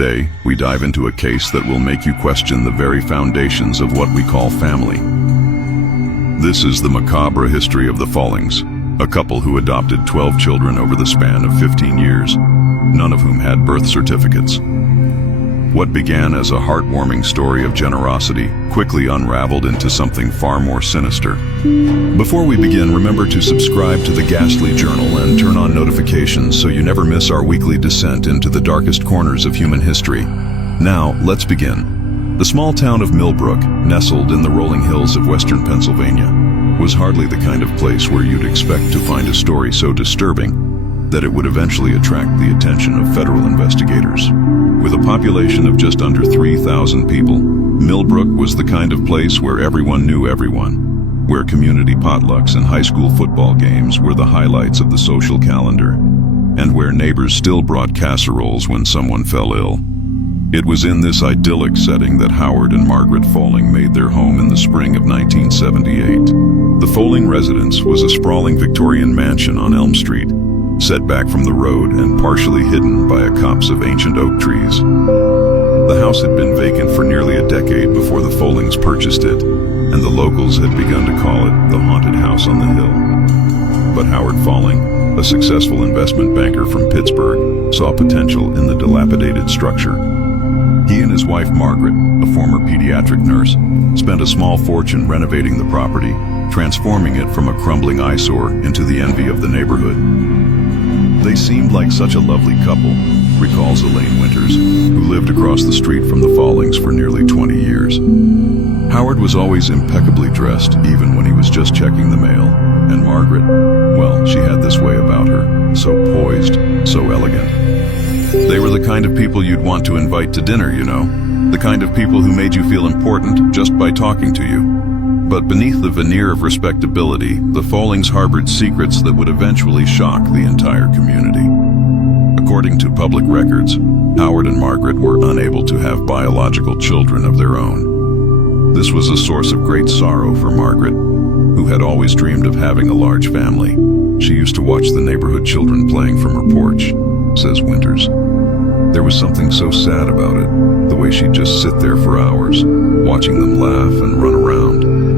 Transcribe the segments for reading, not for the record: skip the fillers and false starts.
Today, we dive into a case that will make you question the very foundations of what we call family. This is the macabre history of the Follings, a couple who adopted 12 children over the span of 15 years, none of whom had birth certificates. What began as a heartwarming story of generosity quickly unraveled into something far more sinister. Before we begin, remember to subscribe to the Ghastly Journal and turn on notifications so you never miss our weekly descent into the darkest corners of human history. Now, let's begin. The small town of Millbrook, nestled in the rolling hills of western Pennsylvania, was hardly the kind of place where you'd expect to find a story so disturbing that it would eventually attract the attention of federal investigators. With a population of just under 3,000 people, Millbrook was the kind of place where everyone knew everyone, where community potlucks and high school football games were the highlights of the social calendar, and where neighbors still brought casseroles when someone fell ill. It was in this idyllic setting that Howard and Margaret Folling made their home in the spring of 1978. The Folling residence was a sprawling Victorian mansion on Elm Street, set back from the road and partially hidden by a copse of ancient oak trees. The house had been vacant for nearly a decade before the Follings purchased it, and the locals had begun to call it the haunted house on the hill. But Howard Folling, a successful investment banker from Pittsburgh, saw potential in the dilapidated structure. He and his wife Margaret, a former pediatric nurse, spent a small fortune renovating the property, transforming it from a crumbling eyesore into the envy of the neighborhood. They seemed like such a lovely couple, recalls Elaine Winters, who lived across the street from the Follings for nearly 20 years. Howard was always impeccably dressed, even when he was just checking the mail, and Margaret, well, she had this way about her, so poised, so elegant. They were the kind of people you'd want to invite to dinner, you know, the kind of people who made you feel important just by talking to you. But beneath the veneer of respectability, the Follings harbored secrets that would eventually shock the entire community. According to public records, Howard and Margaret were unable to have biological children of their own. This was a source of great sorrow for Margaret, who had always dreamed of having a large family. She used to watch the neighborhood children playing from her porch, says Winters. There was something so sad about it, the way she'd just sit there for hours, watching them laugh and run around.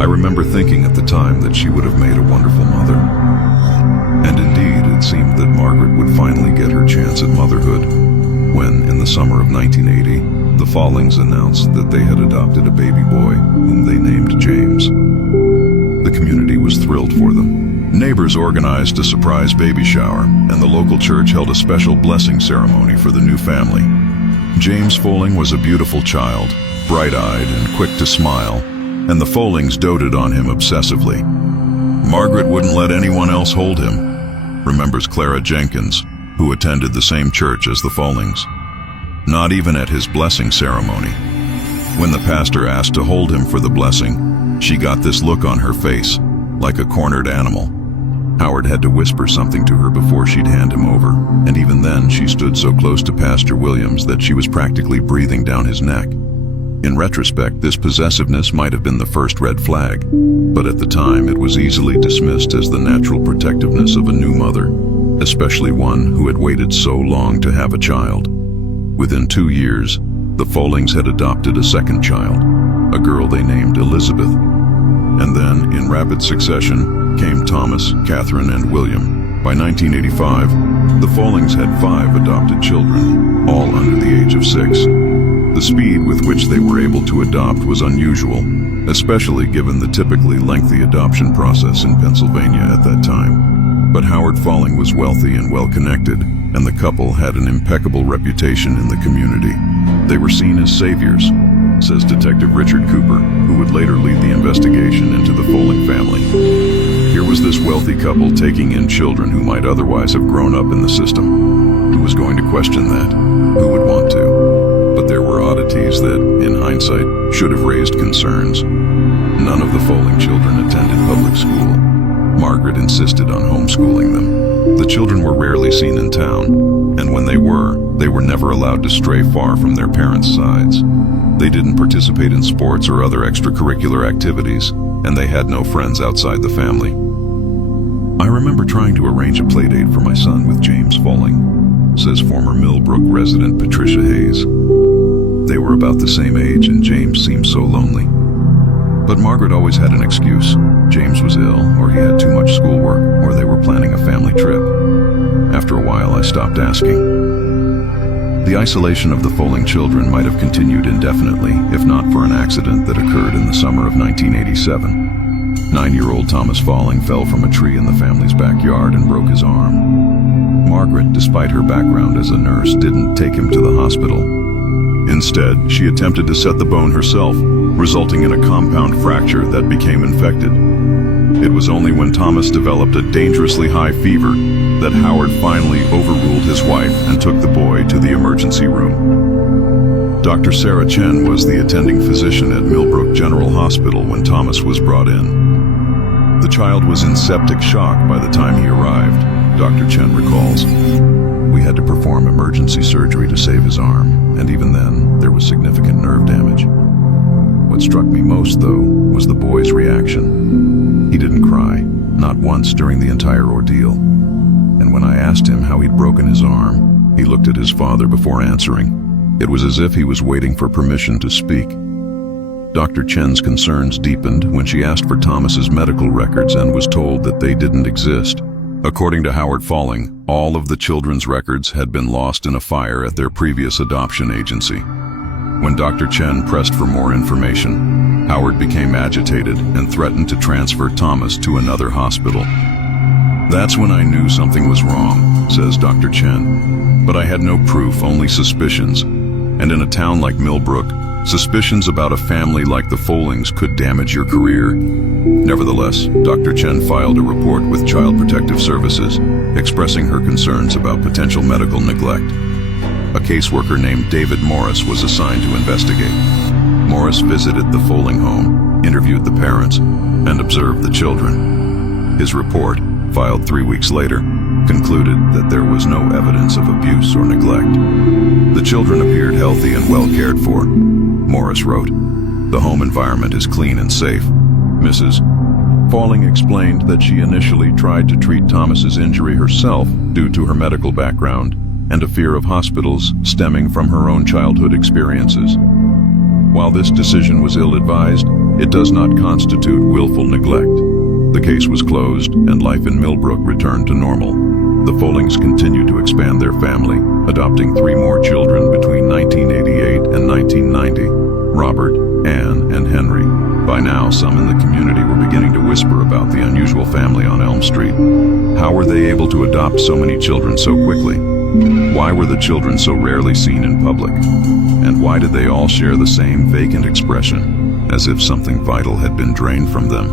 I remember thinking at the time that she would have made a wonderful mother. And indeed, it seemed that Margaret would finally get her chance at motherhood when, in the summer of 1980, the Follings announced that they had adopted a baby boy whom they named James. The community was thrilled for them. Neighbors organized a surprise baby shower, and the local church held a special blessing ceremony for the new family. James Folling was a beautiful child, bright-eyed and quick to smile, and the Follings doted on him obsessively. Margaret wouldn't let anyone else hold him, remembers Clara Jenkins, who attended the same church as the Follings. Not even at his blessing ceremony. When the pastor asked to hold him for the blessing, she got this look on her face, like a cornered animal. Howard had to whisper something to her before she'd hand him over, and even then she stood so close to Pastor Williams that she was practically breathing down his neck. In retrospect, this possessiveness might have been the first red flag, but at the time it was easily dismissed as the natural protectiveness of a new mother, especially one who had waited so long to have a child. Within 2 years, the Follings had adopted a second child, a girl they named Elizabeth. And then, in rapid succession, came Thomas, Catherine, and William. By 1985, the Follings had 5 adopted children, all under the age of 6. The speed with which they were able to adopt was unusual, especially given the typically lengthy adoption process in Pennsylvania at that time. But Howard Folling was wealthy and well-connected, and the couple had an impeccable reputation in the community. They were seen as saviors, says Detective Richard Cooper, who would later lead the investigation into the Folling family. Here was this wealthy couple taking in children who might otherwise have grown up in the system. Who was going to question that? Who would want to? But there were oddities that, in hindsight, should have raised concerns. None of the Folling children attended public school. Margaret insisted on homeschooling them. The children were rarely seen in town, and when they were never allowed to stray far from their parents' sides. They didn't participate in sports or other extracurricular activities, and they had no friends outside the family. I remember trying to arrange a playdate for my son with James Folling, says former Millbrook resident Patricia Hayes. They were about the same age and James seemed so lonely. But Margaret always had an excuse. James was ill, or he had too much schoolwork, or they were planning a family trip. After a while, I stopped asking. The isolation of the Folling children might have continued indefinitely, if not for an accident that occurred in the summer of 1987. 9-year-old Thomas Folling fell from a tree in the family's backyard and broke his arm. Margaret, despite her background as a nurse, didn't take him to the hospital. Instead, she attempted to set the bone herself, resulting in a compound fracture that became infected. It was only when Thomas developed a dangerously high fever that Howard finally overruled his wife and took the boy to the emergency room. Dr. Sarah Chen was the attending physician at Millbrook General Hospital when Thomas was brought in. The child was in septic shock by the time he arrived, Dr. Chen recalls. We had to perform emergency surgery to save his arm, and even then, there was significant nerve damage. What struck me most, though, was the boy's reaction. He didn't cry, not once during the entire ordeal. And when I asked him how he'd broken his arm, he looked at his father before answering. It was as if he was waiting for permission to speak. Dr. Chen's concerns deepened when she asked for Thomas's medical records and was told that they didn't exist. According to Howard Folling, all of the children's records had been lost in a fire at their previous adoption agency. When Dr. Chen pressed for more information, Howard became agitated and threatened to transfer Thomas to another hospital. That's when I knew something was wrong, says Dr. Chen. But I had no proof, only suspicions. And in a town like Millbrook, suspicions about a family like the Follings could damage your career. Nevertheless, Dr. Chen filed a report with Child Protective Services, expressing her concerns about potential medical neglect. A caseworker named David Morris was assigned to investigate. Morris visited the Folling home, interviewed the parents, and observed the children. His report, filed 3 weeks later, concluded that there was no evidence of abuse or neglect. The children appeared healthy and well cared for. Morris wrote, "The home environment is clean and safe." Mrs. Folling explained that she initially tried to treat Thomas's injury herself due to her medical background and a fear of hospitals stemming from her own childhood experiences. While this decision was ill-advised, it does not constitute willful neglect. The case was closed and life in Millbrook returned to normal. The Follings continued to expand their family, adopting 3 more children between 1988 and 1990, Robert, Anne, and Henry. By now, some in the community were beginning to whisper about the unusual family on Elm Street. How were they able to adopt so many children so quickly? Why were the children so rarely seen in public? And why did they all share the same vacant expression, as if something vital had been drained from them?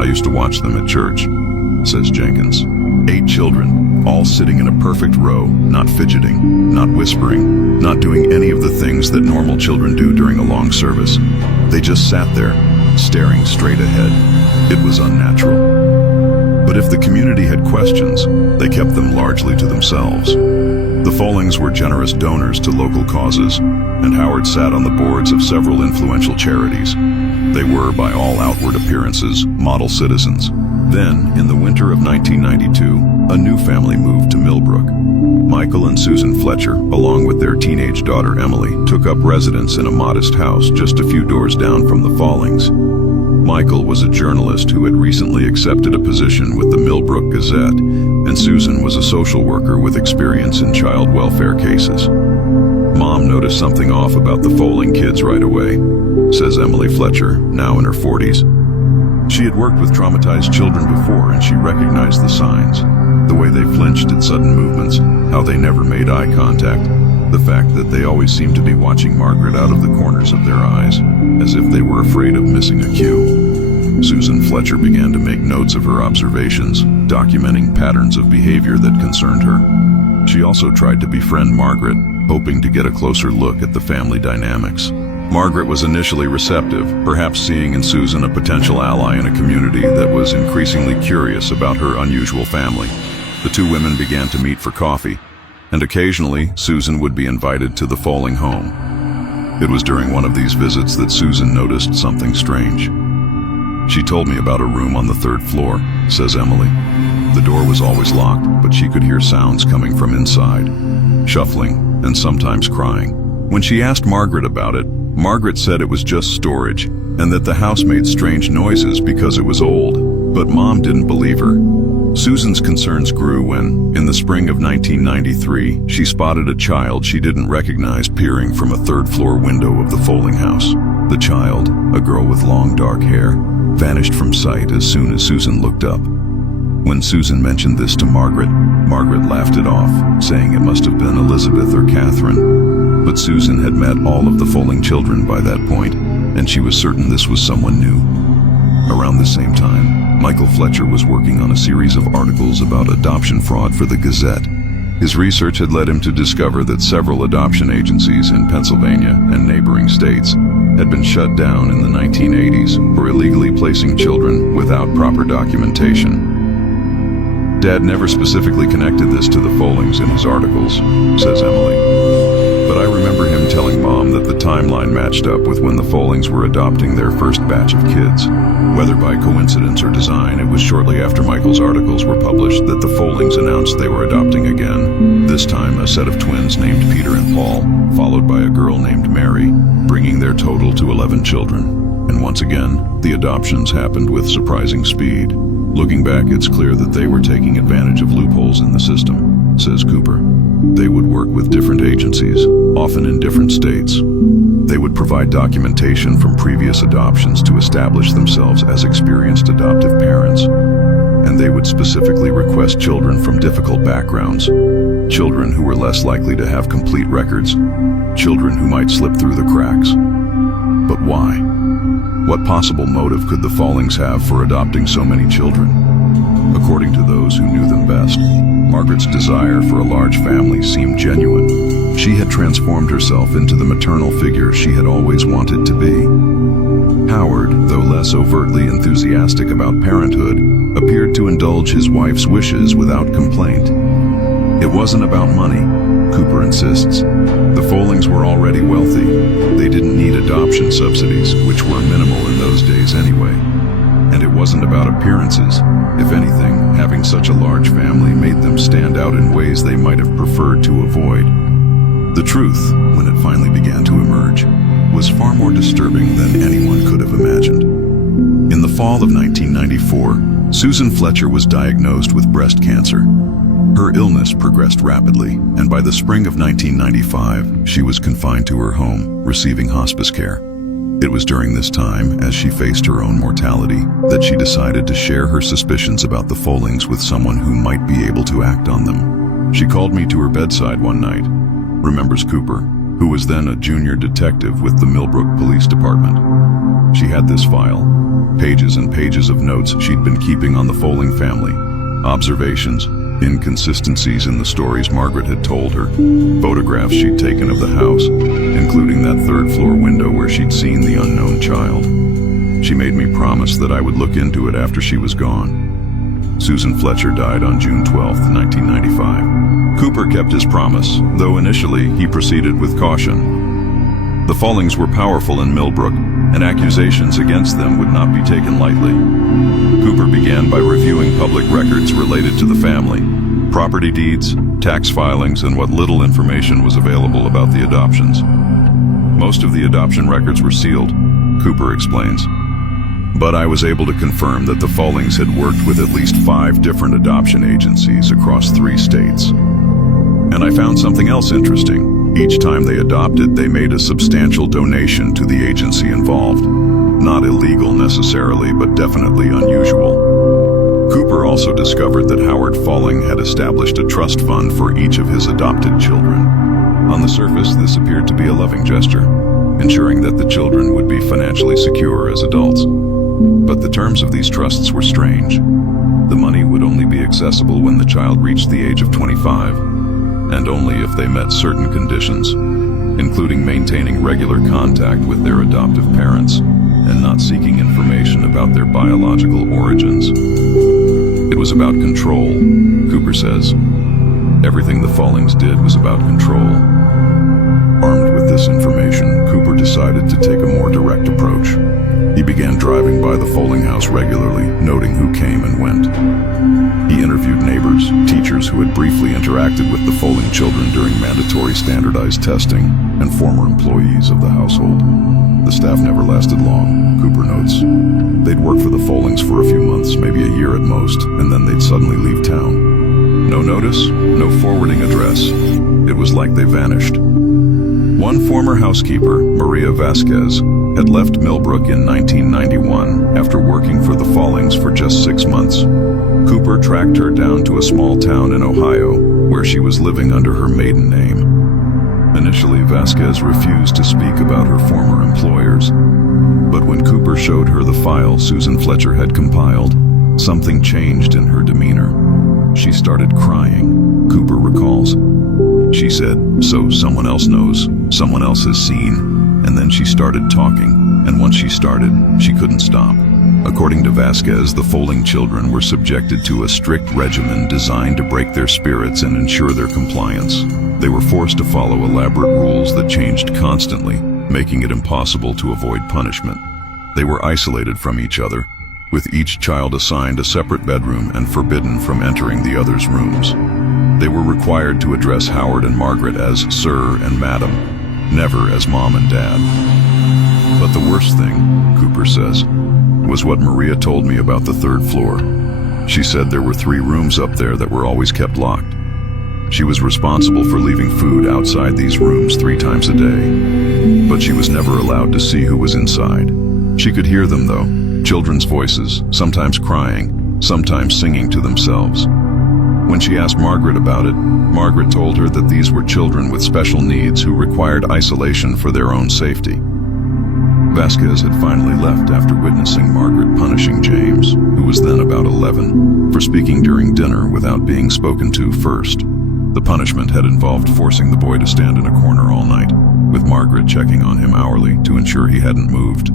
I used to watch them at church, says Jenkins. 8 children, all sitting in a perfect row, not fidgeting, not whispering, not doing any of the things that normal children do during a long service. They just sat there, staring straight ahead. It was unnatural. But if the community had questions, they kept them largely to themselves. The Follings were generous donors to local causes, and Howard sat on the boards of several influential charities. They were, by all outward appearances, model citizens. Then, in the winter of 1992, a new family moved to Millbrook. Michael and Susan Fletcher, along with their teenage daughter Emily, took up residence in a modest house just a few doors down from the Follings. Michael was a journalist who had recently accepted a position with the Millbrook Gazette, and Susan was a social worker with experience in child welfare cases. Mom noticed something off about the Folling kids right away, says Emily Fletcher, now in her 40s. She had worked with traumatized children before, and she recognized the signs. The way they flinched at sudden movements, how they never made eye contact, the fact that they always seemed to be watching Margaret out of the corners of their eyes, as if they were afraid of missing a cue. Susan Fletcher began to make notes of her observations, documenting patterns of behavior that concerned her. She also tried to befriend Margaret, hoping to get a closer look at the family dynamics. Margaret was initially receptive, perhaps seeing in Susan a potential ally in a community that was increasingly curious about her unusual family. The 2 women began to meet for coffee, and occasionally Susan would be invited to the Folling home. It was during one of these visits that Susan noticed something strange. She told me about a room on the 3rd floor, says Emily. The door was always locked, but she could hear sounds coming from inside. shuffling, and sometimes crying. When she asked Margaret about it, Margaret said it was just storage and that the house made strange noises because it was old, but Mom didn't believe her. Susan's concerns grew when, in the spring of 1993, she spotted a child she didn't recognize peering from a third-floor window of the Folling house. The child, a girl with long dark hair, vanished from sight as soon as Susan looked up. When Susan mentioned this to Margaret, Margaret laughed it off, saying it must have been Elizabeth or Catherine. But Susan had met all of the Folling children by that point, and she was certain this was someone new. Around the same time, Michael Fletcher was working on a series of articles about adoption fraud for the Gazette. His research had led him to discover that several adoption agencies in Pennsylvania and neighboring states had been shut down in the 1980s for illegally placing children without proper documentation. Dad never specifically connected this to the Follings in his articles, says Emily. But I remember him telling Mom that the timeline matched up with when the Follings were adopting their first batch of kids. Whether by coincidence or design, it was shortly after Michael's articles were published that the Follings announced they were adopting again, this time a set of twins named Peter and Paul, followed by a girl named Mary, bringing their total to 11 children. And once again, the adoptions happened with surprising speed. Looking back, it's clear that they were taking advantage of loopholes in the system, says Cooper. They would work with different agencies, often in different states. They would provide documentation from previous adoptions to establish themselves as experienced adoptive parents. And they would specifically request children from difficult backgrounds, children who were less likely to have complete records, children who might slip through the cracks. But why? What possible motive could the Follings have for adopting so many children? According to those who knew them best, Margaret's desire for a large family seemed genuine. She had transformed herself into the maternal figure she had always wanted to be. Howard, though less overtly enthusiastic about parenthood, appeared to indulge his wife's wishes without complaint. It wasn't about money, Cooper insists. The Follings were already wealthy. They didn't need adoption subsidies, which were minimal in those days anyway. And it wasn't about appearances. If anything, having such a large family made them stand out in ways they might have preferred to avoid. The truth, when it finally began to emerge, was far more disturbing than anyone could have imagined. In the fall of 1994, Susan Fletcher was diagnosed with breast cancer. Her illness progressed rapidly, and by the spring of 1995, she was confined to her home, receiving hospice care. It was during this time, as she faced her own mortality, that she decided to share her suspicions about the Follings with someone who might be able to act on them. She called me to her bedside one night, remembers Cooper, who was then a junior detective with the Millbrook Police Department. She had this file, pages and pages of notes she'd been keeping on the Folling family, observations, inconsistencies in the stories Margaret had told her, photographs she'd taken of the house, including that third-floor window where she'd seen the unknown child. She made me promise that I would look into it after she was gone. Susan Fletcher died on June 12, 1995. Cooper kept his promise, though initially he proceeded with caution. The Follings were powerful in Millbrook, and accusations against them would not be taken lightly. Cooper began by reviewing public records related to the family, property deeds, tax filings, and what little information was available about the adoptions. Most of the adoption records were sealed, Cooper explains. But I was able to confirm that the Follings had worked with at least 5 different adoption agencies across 3 states. And I found something else interesting. Each time they adopted, they made a substantial donation to the agency involved. Not illegal necessarily, but definitely unusual. Cooper also discovered that Howard Folling had established a trust fund for each of his adopted children. On the surface, this appeared to be a loving gesture, ensuring that the children would be financially secure as adults. But the terms of these trusts were strange. The money would only be accessible when the child reached the age of 25, and only if they met certain conditions, including maintaining regular contact with their adoptive parents and not seeking information about their biological origins. It was about control, Cooper says. Everything the Follings did was about control. Armed with this information, Cooper decided to take a more direct approach. He began driving by the Folling house regularly, noting who came and went. He interviewed neighbors, teachers who had briefly interacted with the Folling children during mandatory standardized testing, and former employees of the household. The staff never lasted long, Cooper notes. They'd work for the Follings for a few months, maybe a year at most, and then they'd suddenly leave town. No notice, no forwarding address. It was like they vanished. One former housekeeper, Maria Vasquez, had left Millbrook in 1991 after working for the Follings for just 6 months. Cooper tracked her down to a small town in Ohio, where she was living under her maiden name. Initially, Vasquez refused to speak about her former employers, but when Cooper showed her the file Susan Fletcher had compiled, something changed in her demeanor. She started crying, Cooper recalls. She said, "So someone else knows, someone else has seen," and then she started talking, and once she started, she couldn't stop. According to Vasquez, the Folling children were subjected to a strict regimen designed to break their spirits and ensure their compliance. They were forced to follow elaborate rules that changed constantly, making it impossible to avoid punishment. They were isolated from each other, with each child assigned a separate bedroom and forbidden from entering the other's rooms. They were required to address Howard and Margaret as Sir and Madam, never as Mom and Dad. But the worst thing, Cooper says, was what Maria told me about the 3rd floor. She said there were 3 rooms up there that were always kept locked. She was responsible for leaving food outside these rooms 3 times a day, but she was never allowed to see who was inside. She could hear them though, children's voices, sometimes crying, sometimes singing to themselves. When she asked Margaret about it, Margaret told her that these were children with special needs who required isolation for their own safety. Vasquez had finally left after witnessing Margaret punishing James, who was then about 11, for speaking during dinner without being spoken to first. The punishment had involved forcing the boy to stand in a corner all night, with Margaret checking on him hourly to ensure he hadn't moved.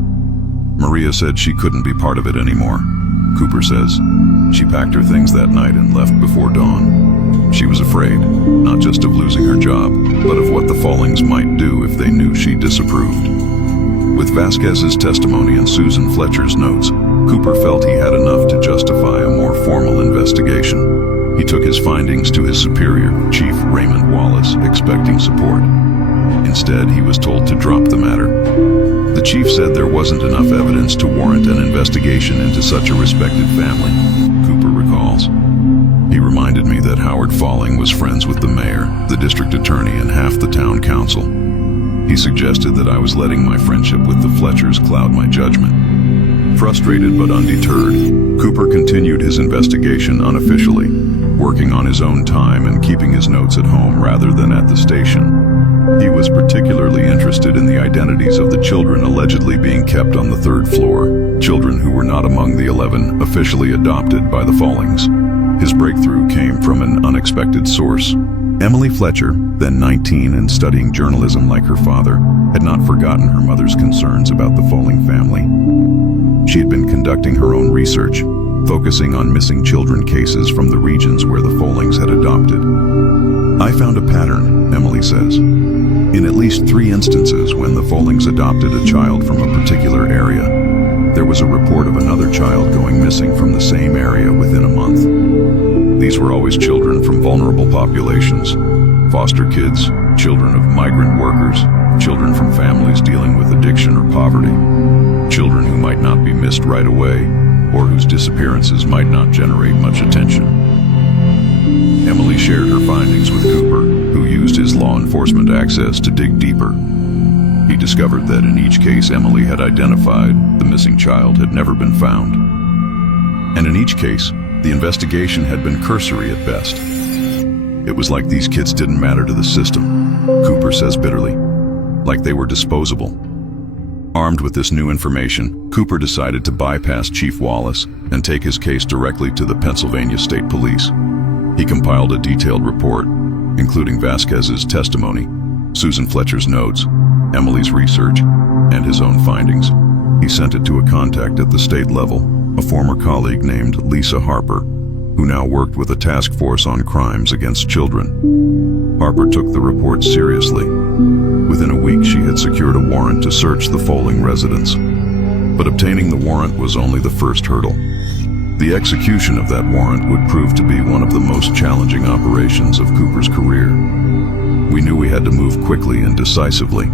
Maria said she couldn't be part of it anymore. Cooper says, she packed her things that night and left before dawn. She was afraid, not just of losing her job, but of what the Follings might do if they knew she disapproved. With Vasquez's testimony and Susan Fletcher's notes, Cooper felt he had enough to justify a more formal investigation. He took his findings to his superior, Chief Raymond Wallace, expecting support. Instead, he was told to drop the matter. The chief said there wasn't enough evidence to warrant an investigation into such a respected family, Cooper recalls. He reminded me that Howard Folling was friends with the mayor, the district attorney, and half the town council. He suggested that I was letting my friendship with the Fletchers cloud my judgment. Frustrated but undeterred, Cooper continued his investigation unofficially, working on his own time and keeping his notes at home rather than at the station. He was particularly interested in the identities of the children allegedly being kept on the 3rd floor, children who were not among the 11 officially adopted by the Follings. His breakthrough came from an unexpected source. Emily Fletcher, then 19 and studying journalism like her father, had not forgotten her mother's concerns about the Folling family. She had been conducting her own research, focusing on missing children cases from the regions where the Follings had adopted. I found a pattern, Emily says. In at least 3 instances when the Follings adopted a child from a particular area, there was a report of another child going missing from the same area within a month. These were always children from vulnerable populations, foster kids, children of migrant workers, children from families dealing with addiction or poverty, children who might not be missed right away, or whose disappearances might not generate much attention. Emily shared her findings with Cooper, who used his law enforcement access to dig deeper. He discovered that in each case Emily had identified, the missing child had never been found. And in each case, the investigation had been cursory at best. It was like these kids didn't matter to the system, Cooper says bitterly, like they were disposable. Armed with this new information, Cooper decided to bypass Chief Wallace and take his case directly to the Pennsylvania State Police. He compiled a detailed report, including Vasquez's testimony, Susan Fletcher's notes, Emily's research, and his own findings. He sent it to a contact at the state level, a former colleague named Lisa Harper, who now worked with a task force on crimes against children. Harper took the report seriously. Within a week, she had secured a warrant to search the Folling residence. But obtaining the warrant was only the first hurdle. The execution of that warrant would prove to be one of the most challenging operations of Cooper's career. We knew we had to move quickly and decisively,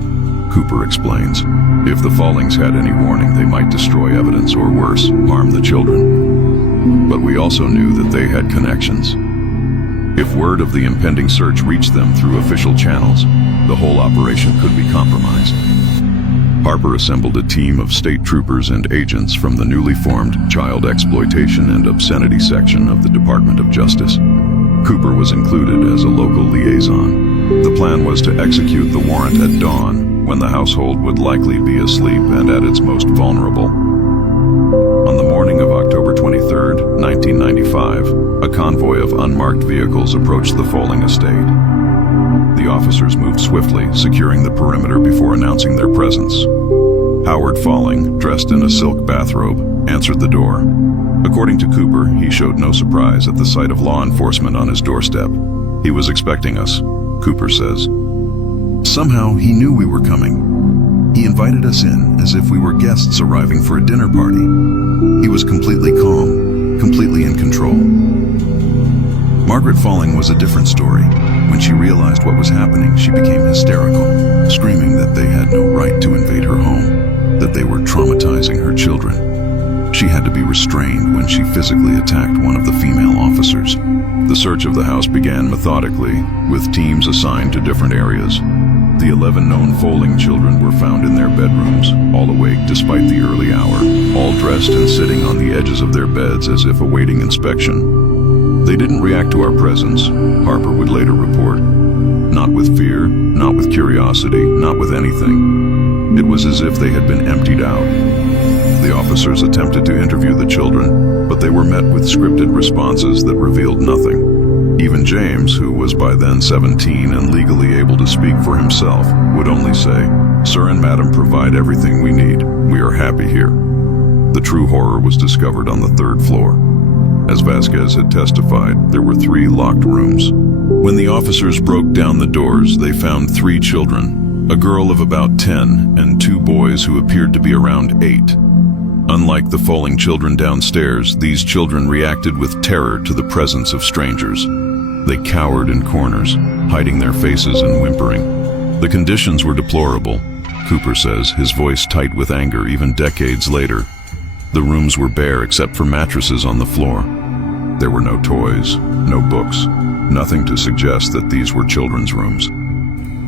Cooper explains. If the Follings had any warning, they might destroy evidence or worse, harm the children. But we also knew that they had connections. If word of the impending search reached them through official channels, the whole operation could be compromised. Harper assembled a team of state troopers and agents from the newly formed Child Exploitation and Obscenity section of the Department of Justice. Cooper was included as a local liaison. The plan was to execute the warrant at dawn, when the household would likely be asleep and at its most vulnerable. On the morning of October 23, 1995, a convoy of unmarked vehicles approached the Folling estate. The officers moved swiftly, securing the perimeter before announcing their presence. Howard Folling, dressed in a silk bathrobe, answered the door. According to Cooper, he showed no surprise at the sight of law enforcement on his doorstep. He was expecting us, Cooper says. Somehow, he knew we were coming. He invited us in as if we were guests arriving for a dinner party. He was completely calm, completely in control. Margaret Folling was a different story. When she realized what was happening, she became hysterical, screaming that they had no right to invade her home, that they were traumatizing her children. She had to be restrained when she physically attacked one of the female officers. The search of the house began methodically, with teams assigned to different areas. The 11 known Folling children were found in their bedrooms, all awake despite the early hour, all dressed and sitting on the edges of their beds as if awaiting inspection. They didn't react to our presence, Harper would later report. Not with fear, not with curiosity, not with anything. It was as if they had been emptied out. The officers attempted to interview the children, but they were met with scripted responses that revealed nothing. Even James, who was by then 17 and legally able to speak for himself, would only say, "Sir and Madam provide everything we need. We are happy here." The true horror was discovered on the 3rd floor. As Vasquez had testified, there were 3 locked rooms. When the officers broke down the doors, they found 3 children, a girl of about 10 and 2 boys who appeared to be around 8. Unlike the Folling children downstairs, these children reacted with terror to the presence of strangers. They cowered in corners, hiding their faces and whimpering. The conditions were deplorable, Cooper says, his voice tight with anger even decades later. The rooms were bare except for mattresses on the floor. There were no toys, no books, nothing to suggest that these were children's rooms.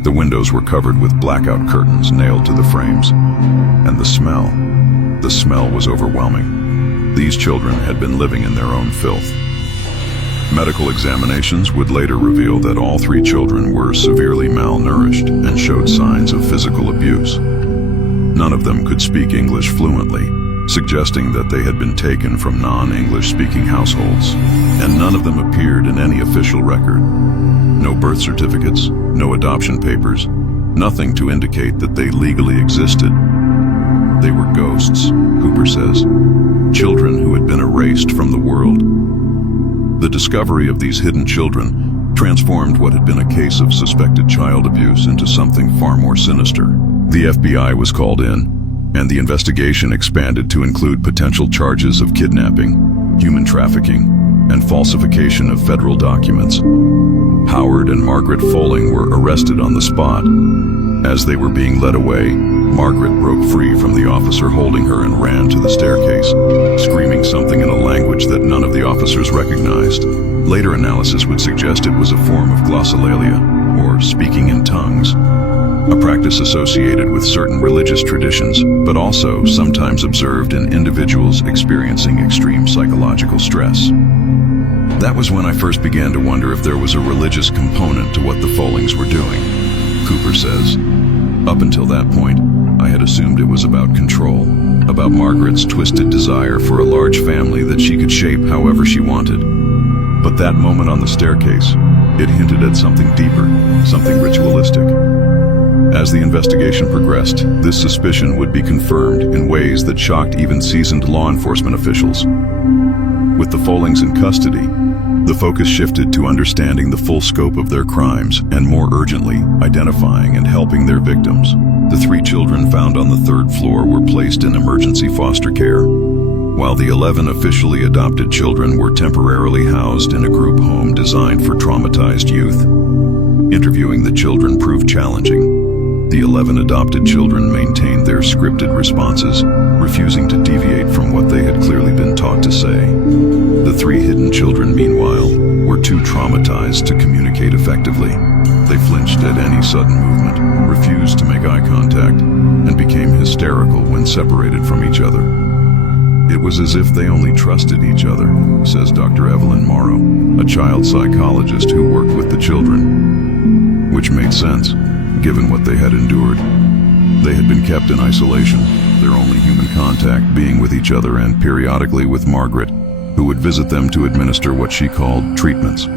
The windows were covered with blackout curtains nailed to the frames. And the smell was overwhelming. These children had been living in their own filth. Medical examinations would later reveal that all 3 children were severely malnourished and showed signs of physical abuse. None of them could speak English fluently, suggesting that they had been taken from non-English speaking households, and none of them appeared in any official record. No birth certificates, no adoption papers, nothing to indicate that they legally existed. They were ghosts, Cooper says, children who had been erased from the world. The discovery of these hidden children transformed what had been a case of suspected child abuse into something far more sinister. The FBI was called in, and the investigation expanded to include potential charges of kidnapping, human trafficking, and falsification of federal documents. Howard and Margaret Folling were arrested on the spot. As they were being led away, Margaret broke free from the officer holding her and ran to the staircase, screaming something in a language that none of the officers recognized. Later analysis would suggest it was a form of glossolalia, or speaking in tongues, a practice associated with certain religious traditions, but also sometimes observed in individuals experiencing extreme psychological stress. That was when I first began to wonder if there was a religious component to what the Follings were doing, Cooper says. Up until that point, I had assumed it was about control, about Margaret's twisted desire for a large family that she could shape however she wanted. But that moment on the staircase, it hinted at something deeper, something ritualistic. As the investigation progressed, this suspicion would be confirmed in ways that shocked even seasoned law enforcement officials. With the Follings in custody, the focus shifted to understanding the full scope of their crimes and, more urgently, identifying and helping their victims. The 3 children found on the third floor were placed in emergency foster care, while the 11 officially adopted children were temporarily housed in a group home designed for traumatized youth. Interviewing the children proved challenging. The 11 adopted children maintained their scripted responses, refusing to deviate from what they had clearly been taught to say. The 3 hidden children, meanwhile, were too traumatized to communicate effectively. They flinched at any sudden movement, refused to make eye contact, and became hysterical when separated from each other. It was as if they only trusted each other, says Dr. Evelyn Morrow, a child psychologist who worked with the children. Which made sense, given what they had endured. They had been kept in isolation, their only human contact being with each other and periodically with Margaret, who would visit them to administer what she called treatments.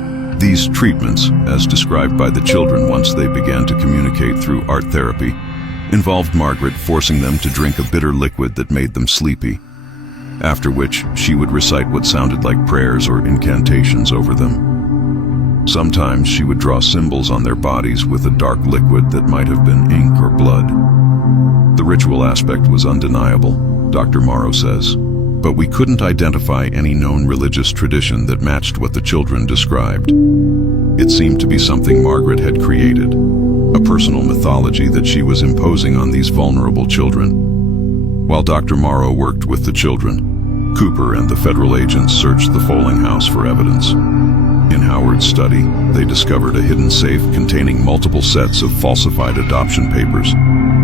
These treatments, as described by the children once they began to communicate through art therapy, involved Margaret forcing them to drink a bitter liquid that made them sleepy, after which she would recite what sounded like prayers or incantations over them. Sometimes she would draw symbols on their bodies with a dark liquid that might have been ink or blood. The ritual aspect was undeniable, Dr. Morrow says, but we couldn't identify any known religious tradition that matched what the children described. It seemed to be something Margaret had created, a personal mythology that she was imposing on these vulnerable children. While Dr. Morrow worked with the children, Cooper and the federal agents searched the Folling house for evidence. In Howard's study, they discovered a hidden safe containing multiple sets of falsified adoption papers,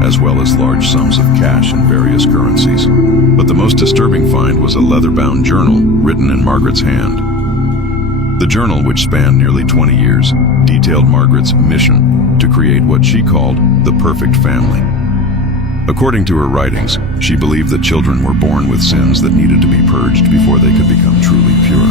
as well as large sums of cash in various currencies. But the most disturbing find was a leather-bound journal written in Margaret's hand. The journal, which spanned nearly 20 years, detailed Margaret's mission to create what she called the perfect family. According to her writings, she believed that children were born with sins that needed to be purged before they could become truly pure.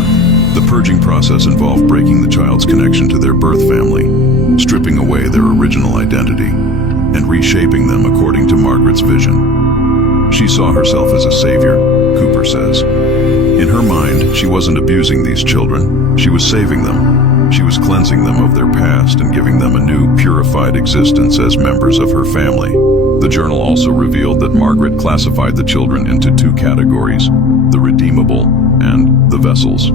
The purging process involved breaking the child's connection to their birth family, stripping away their original identity, and reshaping them according to Margaret's vision. She saw herself as a savior, Cooper says. In her mind, she wasn't abusing these children, she was saving them. She was cleansing them of their past and giving them a new, purified existence as members of her family. The journal also revealed that Margaret classified the children into 2 categories, the redeemable and the vessels.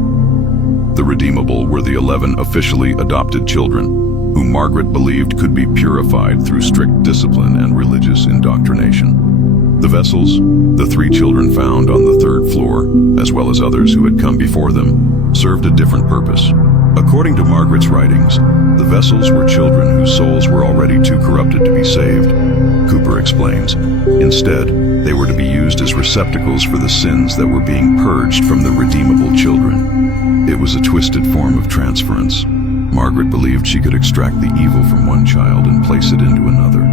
The redeemable were the 11 officially adopted children, whom Margaret believed could be purified through strict discipline and religious indoctrination. The vessels, the 3 children found on the 3rd floor, as well as others who had come before them, served a different purpose. According to Margaret's writings, the vessels were children whose souls were already too corrupted to be saved, Cooper explains. Instead, they were to be used as receptacles for the sins that were being purged from the redeemable children. It was a twisted form of transference. Margaret believed she could extract the evil from one child and place it into another.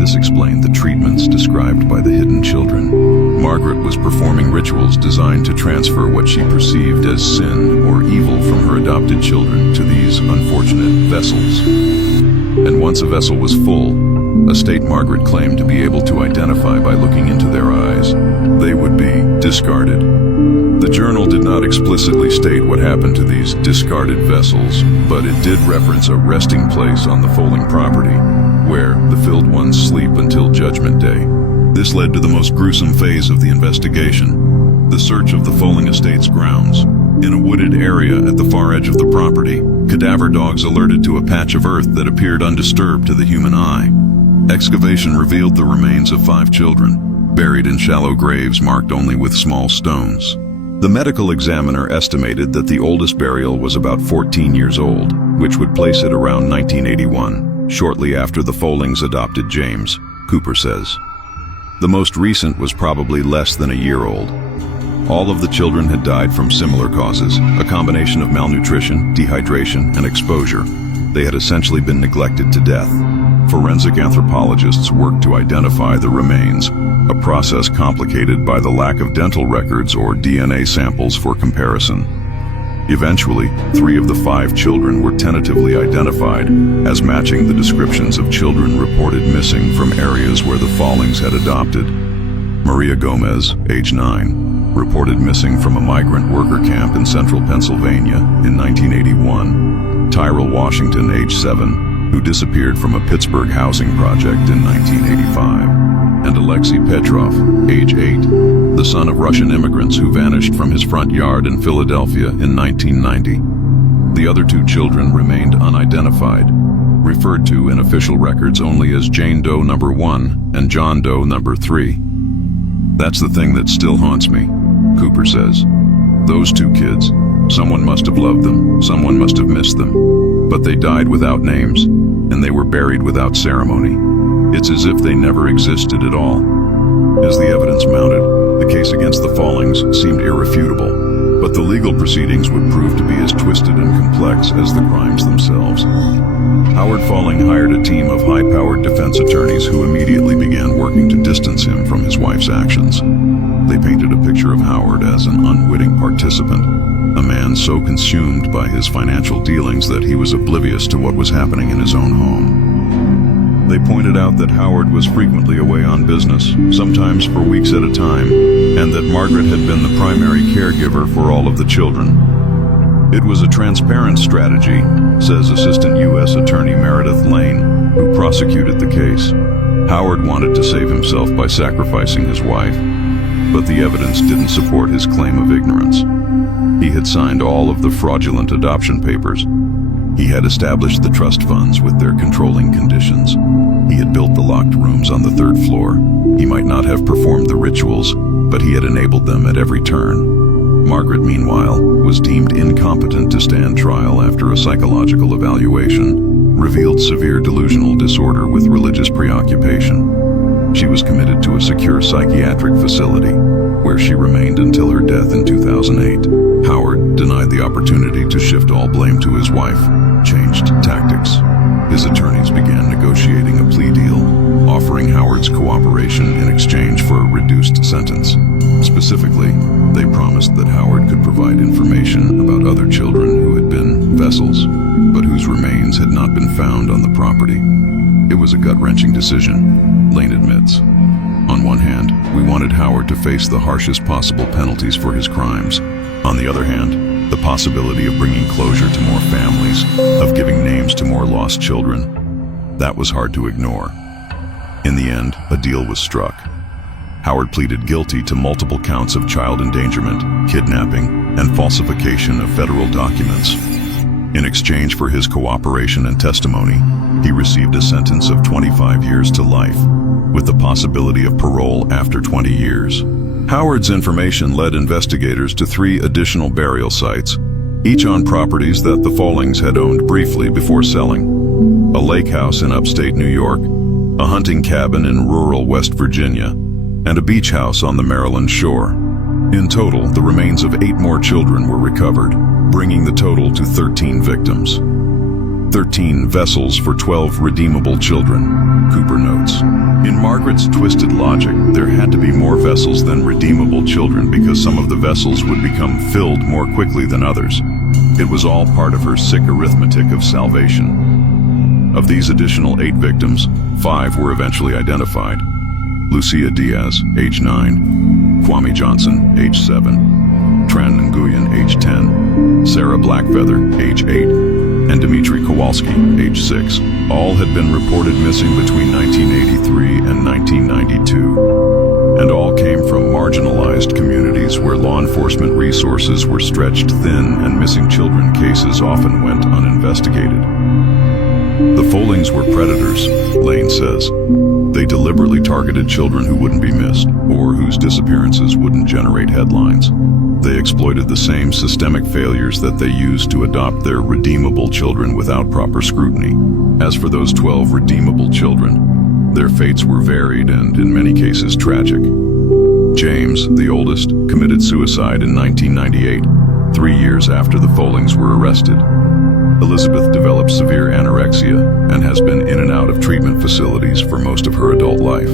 This explained the treatments described by the hidden children. Margaret was performing rituals designed to transfer what she perceived as sin or evil from her adopted children to these unfortunate vessels. And once a vessel was full, a state Margaret claimed to be able to identify by looking into their eyes, they would be discarded. The journal did not explicitly state what happened to these discarded vessels, but it did reference a resting place on the Folling property, where the filled ones sleep until Judgment Day. This led to the most gruesome phase of the investigation, the search of the Folling estate's grounds. In a wooded area at the far edge of the property, cadaver dogs alerted to a patch of earth that appeared undisturbed to the human eye. Excavation revealed the remains of 5 children, buried in shallow graves marked only with small stones. The medical examiner estimated that the oldest burial was about 14 years old, which would place it around 1981, shortly after the Follings adopted James, Cooper says. The most recent was probably less than a year old. All of the children had died from similar causes, a combination of malnutrition, dehydration, and exposure. They had essentially been neglected to death. Forensic anthropologists worked to identify the remains, a process complicated by the lack of dental records or DNA samples for comparison. Eventually, 3 of the 5 children were tentatively identified as matching the descriptions of children reported missing from areas where the Follings had adopted. Maria Gomez, age 9, reported missing from a migrant worker camp in central Pennsylvania in 1981. Tyrell Washington, age 7, who disappeared from a Pittsburgh housing project in 1985. Alexei Petrov, age 8, the son of Russian immigrants who vanished from his front yard in Philadelphia in 1990. The other 2 children remained unidentified, referred to in official records only as Jane Doe number 1 and John Doe number 3. That's the thing that still haunts me, Cooper says. Those 2 kids, someone must have loved them, someone must have missed them, but they died without names, and they were buried without ceremony. It's as if they never existed at all. As the evidence mounted, the case against the Follings seemed irrefutable, but the legal proceedings would prove to be as twisted and complex as the crimes themselves. Howard Folling hired a team of high-powered defense attorneys who immediately began working to distance him from his wife's actions. They painted a picture of Howard as an unwitting participant, a man so consumed by his financial dealings that he was oblivious to what was happening in his own home. They pointed out that Howard was frequently away on business, sometimes for weeks at a time, and that Margaret had been the primary caregiver for all of the children. It was a transparent strategy, says Assistant U.S. Attorney Meredith Lane, who prosecuted the case. Howard wanted to save himself by sacrificing his wife, but the evidence didn't support his claim of ignorance. He had signed all of the fraudulent adoption papers. He had established the trust funds with their controlling conditions. He had built the locked rooms on the 3rd floor. He might not have performed the rituals, but he had enabled them at every turn. Margaret, meanwhile, was deemed incompetent to stand trial after a psychological evaluation revealed severe delusional disorder with religious preoccupation. She was committed to a secure psychiatric facility, where she remained until her death in 2008. Howard denied the opportunity to shift all blame to his wife, changed tactics. His attorneys began negotiating a plea deal, offering Howard's cooperation in exchange for a reduced sentence. Specifically, they promised that Howard could provide information about other children who had been vessels, but whose remains had not been found on the property. It was a gut-wrenching decision, Lane admits. On one hand, we wanted Howard to face the harshest possible penalties for his crimes. On the other hand, the possibility of bringing closure to more families, of giving names to more lost children. That was hard to ignore. In the end, a deal was struck. Howard pleaded guilty to multiple counts of child endangerment, kidnapping, and falsification of federal documents. In exchange for his cooperation and testimony, he received a sentence of 25 years to life, with the possibility of parole after 20 years. Howard's information led investigators to 3 additional burial sites, each on properties that the Follings had owned briefly before selling. A lake house in upstate New York, a hunting cabin in rural West Virginia, and a beach house on the Maryland shore. In total, the remains of 8 more children were recovered, bringing the total to 13 victims. 13 vessels for 12 redeemable children, Cooper notes. In Margaret's twisted logic, there had to be more vessels than redeemable children because some of the vessels would become filled more quickly than others. It was all part of her sick arithmetic of salvation. Of these additional 8 victims, 5 were eventually identified. Lucia Diaz, age 9, Kwame Johnson, age 7, Tran Nguyen, age 10, Sarah Blackfeather, age 8, and Dmitry Kowalski, age 6. All had been reported missing between 1983 and 1992, and all came from marginalized communities where law enforcement resources were stretched thin and missing children cases often went uninvestigated. The Follings were predators, Lane says. They deliberately targeted children who wouldn't be missed, or whose disappearances wouldn't generate headlines. They exploited the same systemic failures that they used to adopt their redeemable children without proper scrutiny. As for those 12 redeemable children, their fates were varied and, in many cases, tragic. James, the oldest, committed suicide in 1998, 3 years after the Follings were arrested. Elizabeth developed severe anorexia and has been in and out of treatment facilities for most of her adult life.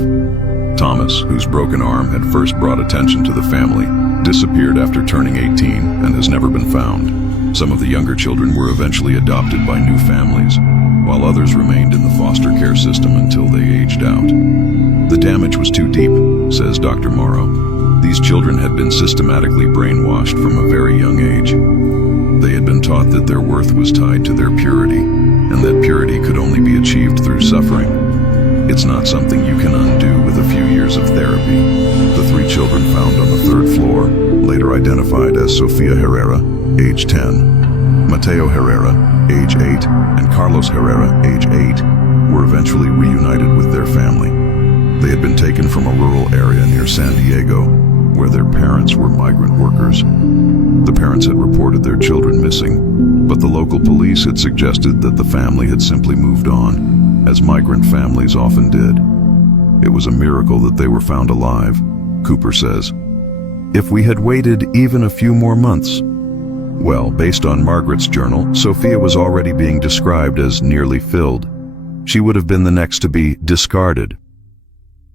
Thomas, whose broken arm had first brought attention to the family, disappeared after turning 18 and has never been found. Some of the younger children were eventually adopted by new families, while others remained in the foster care system until they aged out. The damage was too deep, says Dr. Morrow. These children had been systematically brainwashed from a very young age. They had been taught that their worth was tied to their purity, and that purity could only be achieved through suffering. It's not something you can undo with a few years years of therapy. The 3 children found on the 3rd floor, later identified as Sofia Herrera, age 10, Mateo Herrera, age 8, and Carlos Herrera, age 8, were eventually reunited with their family. They had been taken from a rural area near San Diego, where their parents were migrant workers. The parents had reported their children missing, but the local police had suggested that the family had simply moved on, as migrant families often did. It was a miracle that they were found alive, Cooper says. If we had waited even a few more months. Well, based on Margaret's journal, Sofia was already being described as nearly filled. She would have been the next to be discarded.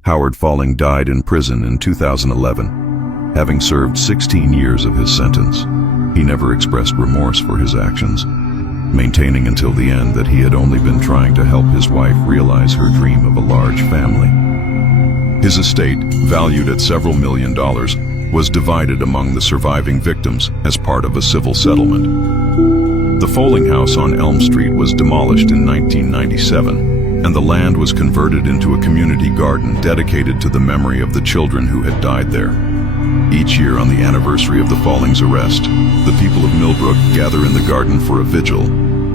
Howard Folling died in prison in 2011, having served 16 years of his sentence. He never expressed remorse for his actions, maintaining until the end that he had only been trying to help his wife realize her dream of a large family. His estate, valued at several $1 million, was divided among the surviving victims as part of a civil settlement. The Folling house on Elm Street was demolished in 1997, and the land was converted into a community garden dedicated to the memory of the children who had died there. Each year on the anniversary of the Follings' arrest, the people of Millbrook gather in the garden for a vigil,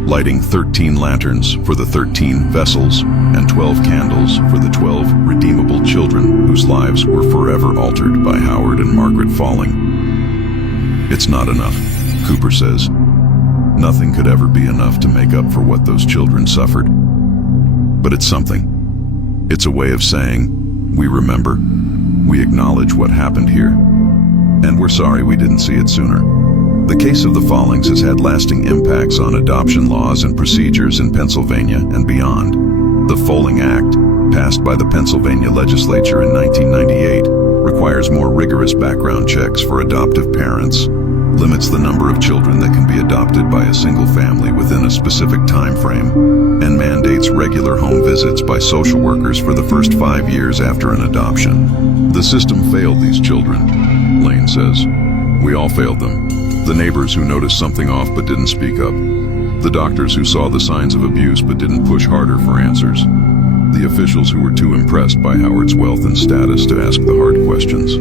lighting 13 lanterns for the 13 vessels and 12 candles for the 12 redeemable children whose lives were forever altered by Howard and Margaret Folling. It's not enough, Cooper says. Nothing could ever be enough to make up for what those children suffered. But it's something. It's a way of saying, we remember, we acknowledge what happened here, and we're sorry we didn't see it sooner. The case of the Follings has had lasting impacts on adoption laws and procedures in Pennsylvania and beyond. The Folling Act, passed by the Pennsylvania legislature in 1998, requires more rigorous background checks for adoptive parents, limits the number of children that can be adopted by a single family within a specific time frame, and mandates regular home visits by social workers for the first 5 years after an adoption. The system failed these children, Lane says. We all failed them. The neighbors who noticed something off but didn't speak up. The doctors who saw the signs of abuse but didn't push harder for answers. The officials who were too impressed by Howard's wealth and status to ask the hard questions.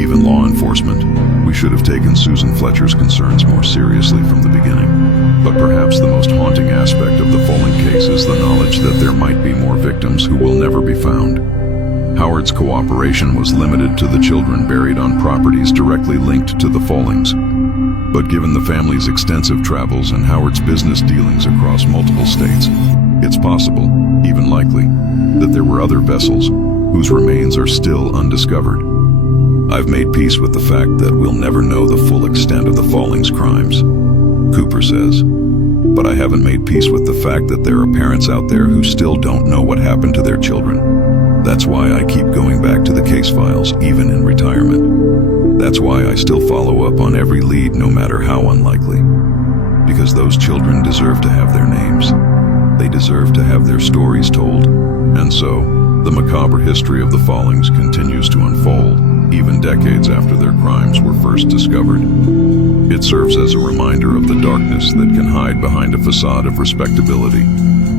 Even law enforcement. We should have taken Susan Fletcher's concerns more seriously from the beginning. But perhaps the most haunting aspect of the Folling case is the knowledge that there might be more victims who will never be found. Howard's cooperation was limited to the children buried on properties directly linked to the Follings. But given the family's extensive travels and Howard's business dealings across multiple states, it's possible, even likely, that there were other vessels whose remains are still undiscovered. I've made peace with the fact that we'll never know the full extent of the Follings' crimes, Cooper says. But I haven't made peace with the fact that there are parents out there who still don't know what happened to their children. That's why I keep going back to the case files, even in retirement. That's why I still follow up on every lead, no matter how unlikely. Because those children deserve to have their names. They deserve to have their stories told. And so, the macabre history of the Follings continues to unfold, even decades after their crimes were first discovered. It serves as a reminder of the darkness that can hide behind a facade of respectability,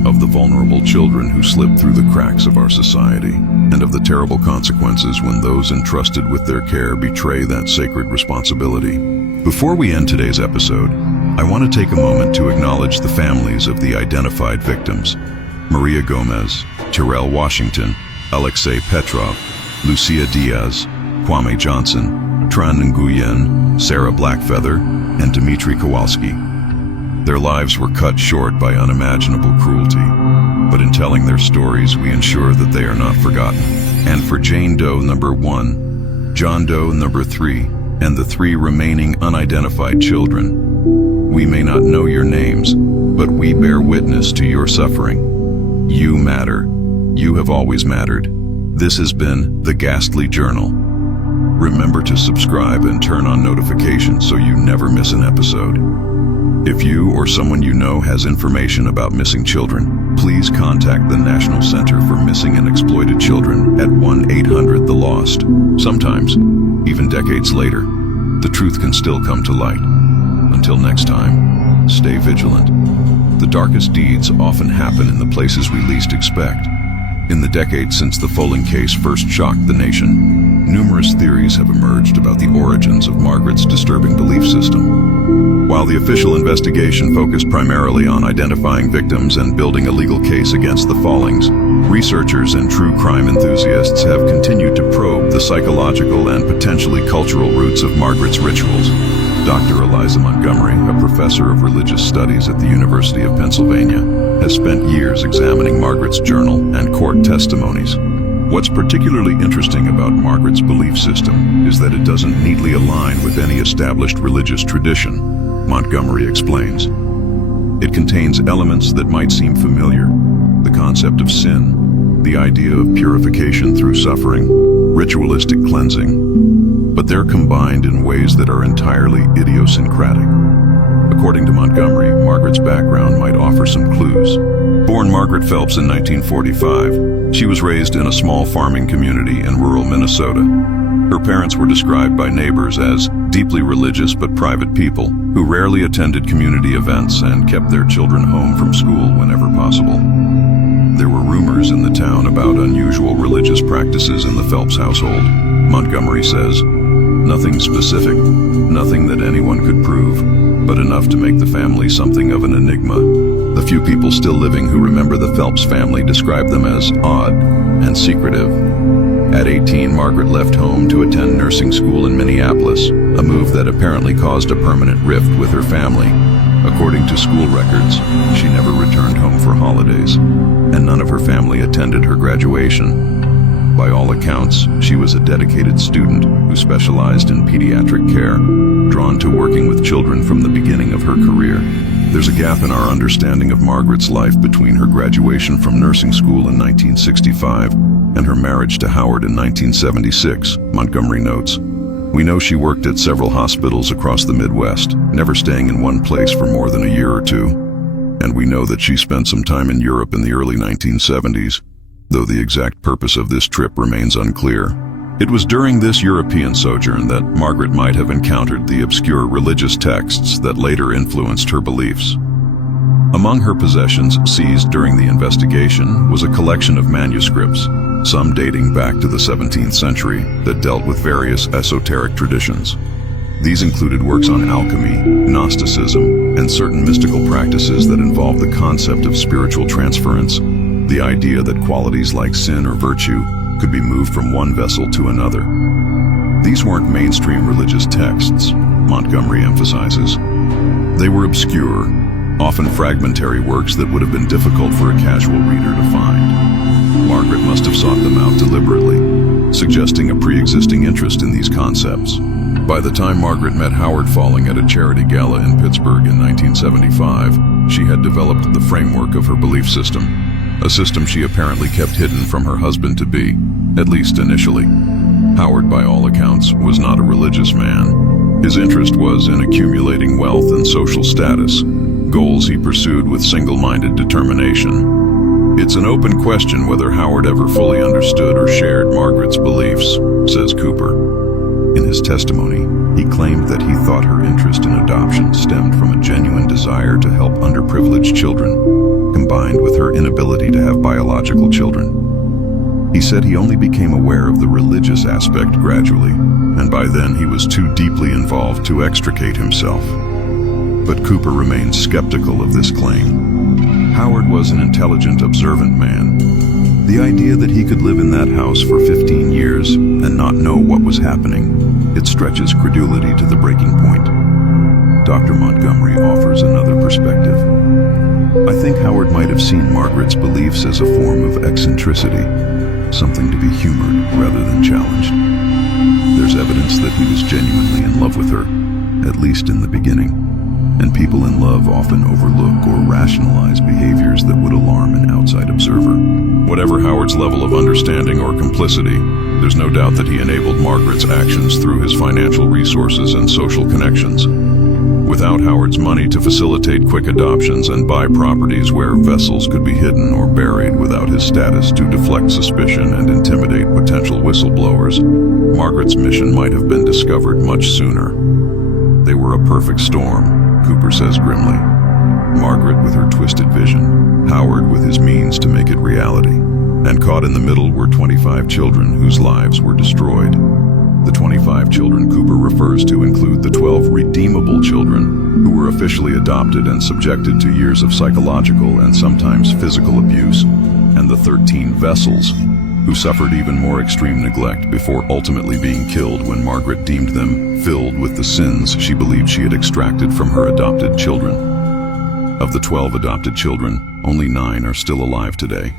of the vulnerable children who slip through the cracks of our society, and of the terrible consequences when those entrusted with their care betray that sacred responsibility. Before we end today's episode, I want to take a moment to acknowledge the families of the identified victims: Maria Gomez, Terrell Washington, Alexei Petrov, Lucia Diaz, Kwame Johnson, Tran Nguyen, Sarah Blackfeather, and Dmitry Kowalski. Their lives were cut short by unimaginable cruelty, but in telling their stories, we ensure that they are not forgotten. And for Jane Doe number 1, John Doe number 3, and the 3 remaining unidentified children, we may not know your names, but we bear witness to your suffering. You matter. You have always mattered. This has been The Ghastly Journal. Remember to subscribe and turn on notifications so you never miss an episode. If you or someone you know has information about missing children, please contact the National Center for Missing and Exploited Children at 1-800-THE-LOST. Sometimes, even decades later, the truth can still come to light. Until next time, stay vigilant. The darkest deeds often happen in the places we least expect. In the decades since the Folling case first shocked the nation, numerous theories have emerged about the origins of Margaret's disturbing belief system. While the official investigation focused primarily on identifying victims and building a legal case against the Follings, researchers and true crime enthusiasts have continued to probe the psychological and potentially cultural roots of Margaret's rituals. Dr. Eliza Montgomery, a professor of religious studies at the University of Pennsylvania, has spent years examining Margaret's journal and court testimonies. What's particularly interesting about Margaret's belief system is that it doesn't neatly align with any established religious tradition, Montgomery explains. It contains elements that might seem familiar: the concept of sin, the idea of purification through suffering, ritualistic cleansing, but they're combined in ways that are entirely idiosyncratic. According to Montgomery, Margaret's background might offer some clues. Born Margaret Phelps in 1945, she was raised in a small farming community in rural Minnesota. Her parents were described by neighbors as deeply religious but private people who rarely attended community events and kept their children home from school whenever possible. There were rumors in the town about unusual religious practices in the Phelps household, Montgomery says. Nothing specific, nothing that anyone could prove, but enough to make the family something of an enigma. The few people still living who remember the Phelps family describe them as odd and secretive. At 18, Margaret left home to attend nursing school in Minneapolis, a move that apparently caused a permanent rift with her family. According to school records, she never returned home for holidays, and none of her family attended her graduation. By all accounts, she was a dedicated student who specialized in pediatric care, drawn to working with children from the beginning of her career. There's a gap in our understanding of Margaret's life between her graduation from nursing school in 1965 and her marriage to Howard in 1976, Montgomery notes. We know she worked at several hospitals across the Midwest, never staying in one place for more than a year or two. And we know that she spent some time in Europe in the early 1970s, though the exact purpose of this trip remains unclear. It was during this European sojourn that Margaret might have encountered the obscure religious texts that later influenced her beliefs. Among her possessions seized during the investigation was a collection of manuscripts, some dating back to the 17th century, that dealt with various esoteric traditions. These included works on alchemy, Gnosticism, and certain mystical practices that involved the concept of spiritual transference, the idea that qualities like sin or virtue could be moved from one vessel to another. These weren't mainstream religious texts, Montgomery emphasizes. They were obscure, often fragmentary works that would have been difficult for a casual reader to find. Margaret must have sought them out deliberately, suggesting a pre-existing interest in these concepts. By the time Margaret met Howard Folling at a charity gala in Pittsburgh in 1975, she had developed the framework of her belief system, a system she apparently kept hidden from her husband-to-be, at least initially. Howard, by all accounts, was not a religious man. His interest was in accumulating wealth and social status, goals he pursued with single-minded determination. It's an open question whether Howard ever fully understood or shared Margaret's beliefs, says Cooper. In his testimony, he claimed that he thought her interest in adoption stemmed from a genuine desire to help underprivileged children, combined with her inability to have biological children. He said he only became aware of the religious aspect gradually, and by then he was too deeply involved to extricate himself. But Cooper remained skeptical of this claim. Howard was an intelligent, observant man. The idea that he could live in that house for 15 years and not know what was happening, it stretches credulity to the breaking point. Dr. Montgomery offers another perspective. I think Howard might have seen Margaret's beliefs as a form of eccentricity, something to be humored rather than challenged. There's evidence that he was genuinely in love with her, at least in the beginning. And people in love often overlook or rationalize behaviors that would alarm an outside observer. Whatever Howard's level of understanding or complicity, there's no doubt that he enabled Margaret's actions through his financial resources and social connections. Without Howard's money to facilitate quick adoptions and buy properties where vessels could be hidden or buried without his status to deflect suspicion and intimidate potential whistleblowers, Margaret's mission might have been discovered much sooner. They were a perfect storm, Cooper says grimly. Margaret with her twisted vision, Howard with his means to make it reality. And caught in the middle were 25 children whose lives were destroyed. The 25 children Cooper refers to include the 12 redeemable children who were officially adopted and subjected to years of psychological and sometimes physical abuse, and the 13 vessels who suffered even more extreme neglect before ultimately being killed when Margaret deemed them filled with the sins she believed she had extracted from her adopted children. Of the 12 adopted children, only 9 are still alive today.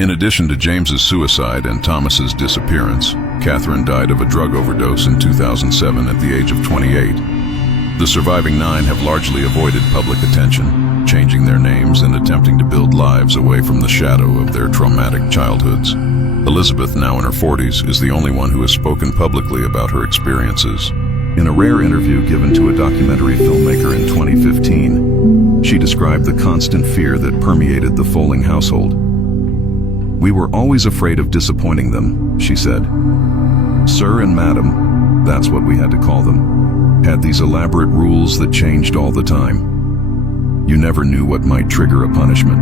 In addition to James's suicide and Thomas's disappearance, Catherine died of a drug overdose in 2007 at the age of 28. The surviving 9 have largely avoided public attention, changing their names and attempting to build lives away from the shadow of their traumatic childhoods. Elizabeth, now in her 40s, is the only one who has spoken publicly about her experiences. In a rare interview given to a documentary filmmaker in 2015, she described the constant fear that permeated the Folling household. "We were always afraid of disappointing them," she said. Sir and Madam, that's what we had to call them, had these elaborate rules that changed all the time. You never knew what might trigger a punishment.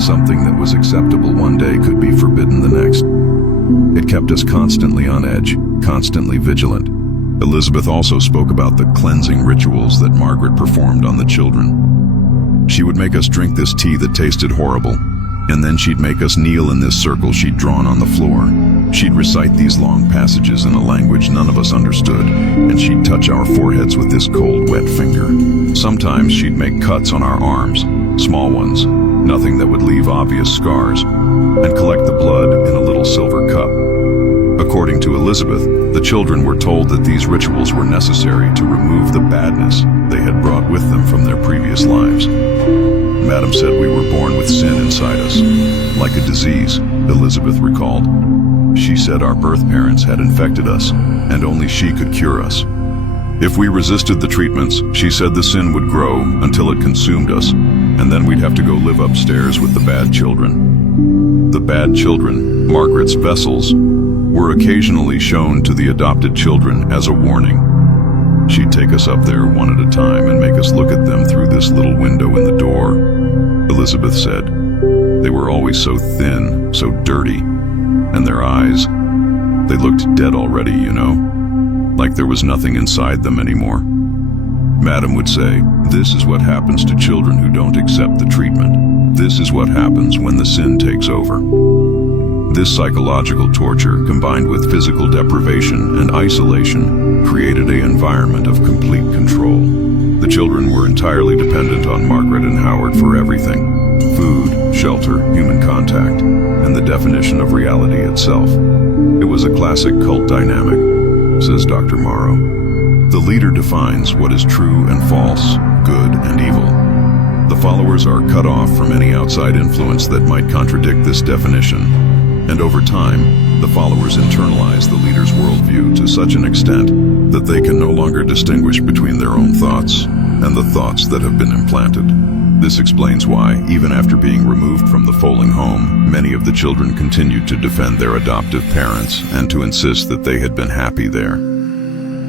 Something that was acceptable one day could be forbidden the next. It kept us constantly on edge, constantly vigilant. Elizabeth also spoke about the cleansing rituals that Margaret performed on the children. She would make us drink this tea that tasted horrible, and then she'd make us kneel in this circle she'd drawn on the floor. She'd recite these long passages in a language none of us understood, and she'd touch our foreheads with this cold, wet finger. Sometimes she'd make cuts on our arms, small ones, nothing that would leave obvious scars, and collect the blood in a little silver cup. According to Elizabeth, the children were told that these rituals were necessary to remove the badness they had brought with them from their previous lives. Madam said we were born with sin inside us, like a disease, Elizabeth recalled. She said our birth parents had infected us, and only she could cure us. If we resisted the treatments, she said the sin would grow until it consumed us, and then we'd have to go live upstairs with the bad children. The bad children, Margaret's vessels, were occasionally shown to the adopted children as a warning. She'd take us up there one at a time and make us look at them through this little window in the door. Elizabeth said, they were always so thin, so dirty, and their eyes, they looked dead already, you know, like there was nothing inside them anymore. Madam would say, this is what happens to children who don't accept the treatment. This is what happens when the sin takes over. This psychological torture, combined with physical deprivation and isolation, created an environment of complete control. The children were entirely dependent on Margaret and Howard for everything: food, shelter, human contact, and the definition of reality itself. It was a classic cult dynamic, says Dr. Morrow. The leader defines what is true and false, good and evil. The followers are cut off from any outside influence that might contradict this definition. And over time, the followers internalize the leader's worldview to such an extent that they can no longer distinguish between their own thoughts and the thoughts that have been implanted. This explains why, even after being removed from the Folling home, many of the children continued to defend their adoptive parents and to insist that they had been happy there.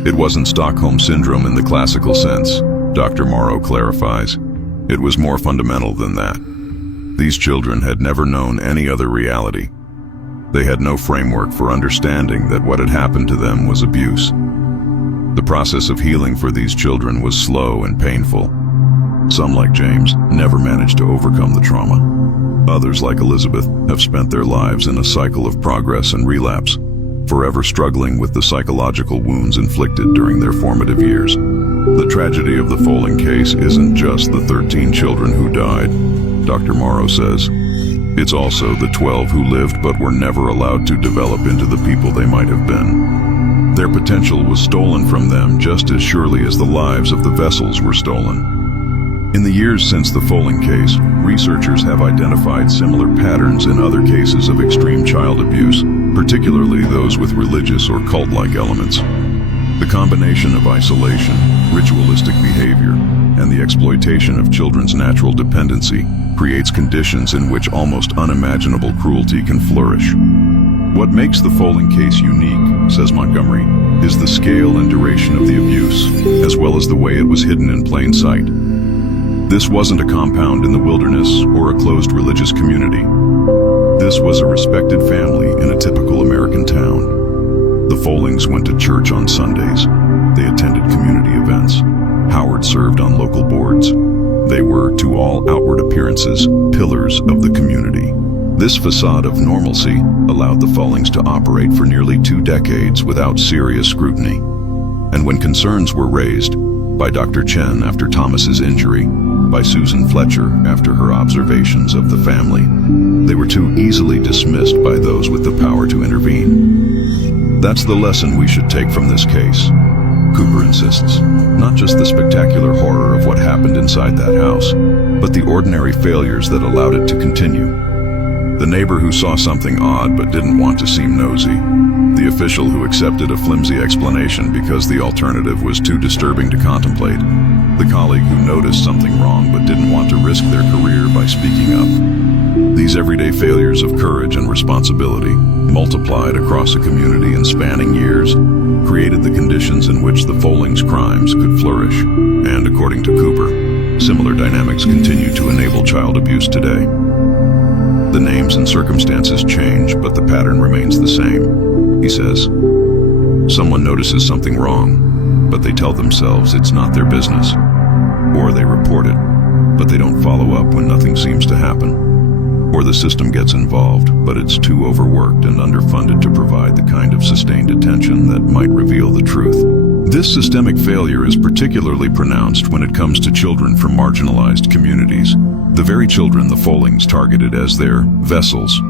It wasn't Stockholm Syndrome in the classical sense, Dr. Morrow clarifies. It was more fundamental than that. These children had never known any other reality. They had no framework for understanding that what had happened to them was abuse. The process of healing for these children was slow and painful. Some, like James, never managed to overcome the trauma. Others, like Elizabeth, have spent their lives in a cycle of progress and relapse, forever struggling with the psychological wounds inflicted during their formative years. The tragedy of the Folling case isn't just the 13 children who died, Dr. Morrow says. It's also the 12 who lived but were never allowed to develop into the people they might have been. Their potential was stolen from them just as surely as the lives of the vessels were stolen. In the years since the Folling case, researchers have identified similar patterns in other cases of extreme child abuse, particularly those with religious or cult-like elements. The combination of isolation, ritualistic behavior, and the exploitation of children's natural dependency creates conditions in which almost unimaginable cruelty can flourish. What makes the Folling case unique, says Montgomery, is the scale and duration of the abuse, as well as the way it was hidden in plain sight. This wasn't a compound in the wilderness or a closed religious community. This was a respected family in a typical American town. The Follings went to church on Sundays. They attended community events. Howard served on local boards. They were, to all outward appearances, pillars of the community. This facade of normalcy allowed the Follings to operate for nearly 2 decades without serious scrutiny. And when concerns were raised, by Dr. Chen after Thomas's injury, by Susan Fletcher after her observations of the family, they were too easily dismissed by those with the power to intervene. That's the lesson we should take from this case, Cooper insists. Not just the spectacular horror of what happened inside that house, but the ordinary failures that allowed it to continue. The neighbor who saw something odd but didn't want to seem nosy. The official who accepted a flimsy explanation because the alternative was too disturbing to contemplate. The colleague who noticed something wrong but didn't want to risk their career by speaking up. These everyday failures of courage and responsibility, multiplied across a community and spanning years, created the conditions in which the Follings' crimes could flourish. And according to Cooper, similar dynamics continue to enable child abuse today. The names and circumstances change, but the pattern remains the same, he says. Someone notices something wrong, but they tell themselves it's not their business. Or they report it, but they don't follow up when nothing seems to happen. Or the system gets involved, but it's too overworked and underfunded to provide the kind of sustained attention that might reveal the truth. This systemic failure is particularly pronounced when it comes to children from marginalized communities. The very children the Follings targeted as their vessels.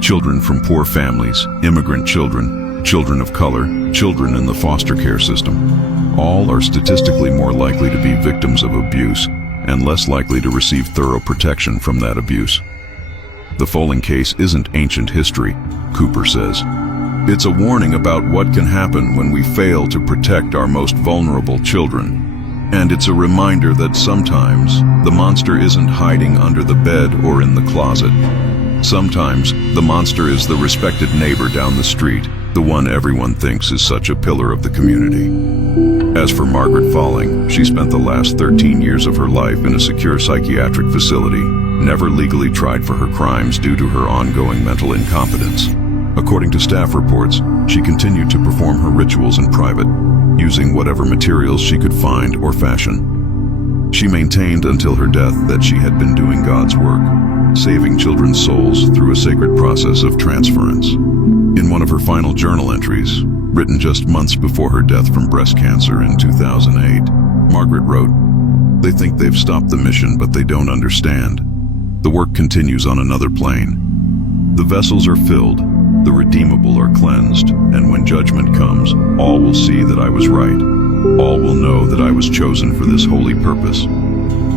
Children from poor families, immigrant children, children of color, children in the foster care system. All are statistically more likely to be victims of abuse and less likely to receive thorough protection from that abuse. The Folling case isn't ancient history, Cooper says. It's a warning about what can happen when we fail to protect our most vulnerable children. And it's a reminder that sometimes the monster isn't hiding under the bed or in the closet. Sometimes the monster is the respected neighbor down the street, the one everyone thinks is such a pillar of the community. As for Margaret Folling, she spent the last 13 years of her life in a secure psychiatric facility, never legally tried for her crimes due to her ongoing mental incompetence. According to staff reports, she continued to perform her rituals in private, using whatever materials she could find or fashion. She maintained until her death that she had been doing God's work, saving children's souls through a sacred process of transference. In one of her final journal entries, written just months before her death from breast cancer in 2008, Margaret wrote, "They think they've stopped the mission, but they don't understand. The work continues on another plane. The vessels are filled, the redeemable are cleansed, and when judgment comes, all will see that I was right. All will know that I was chosen for this holy purpose."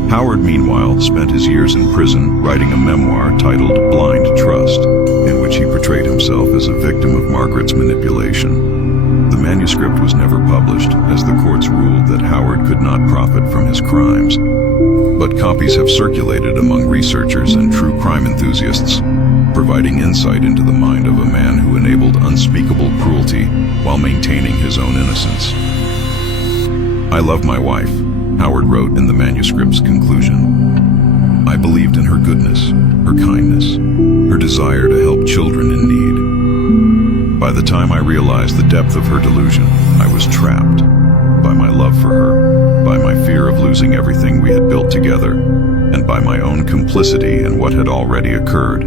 Howard, meanwhile, spent his years in prison writing a memoir titled Blind Trust, in which he portrayed himself as a victim of Margaret's manipulation. The manuscript was never published, as the courts ruled that Howard could not profit from his crimes. But copies have circulated among researchers and true crime enthusiasts, providing insight into the mind of a man who enabled unspeakable cruelty while maintaining his own innocence. "I love my wife," Howard wrote in the manuscript's conclusion. "I believed in her goodness, her kindness, her desire to help children in need. By the time I realized the depth of her delusion, I was trapped by my love for her, by my fear of losing everything we had built together, and by my own complicity in what had already occurred.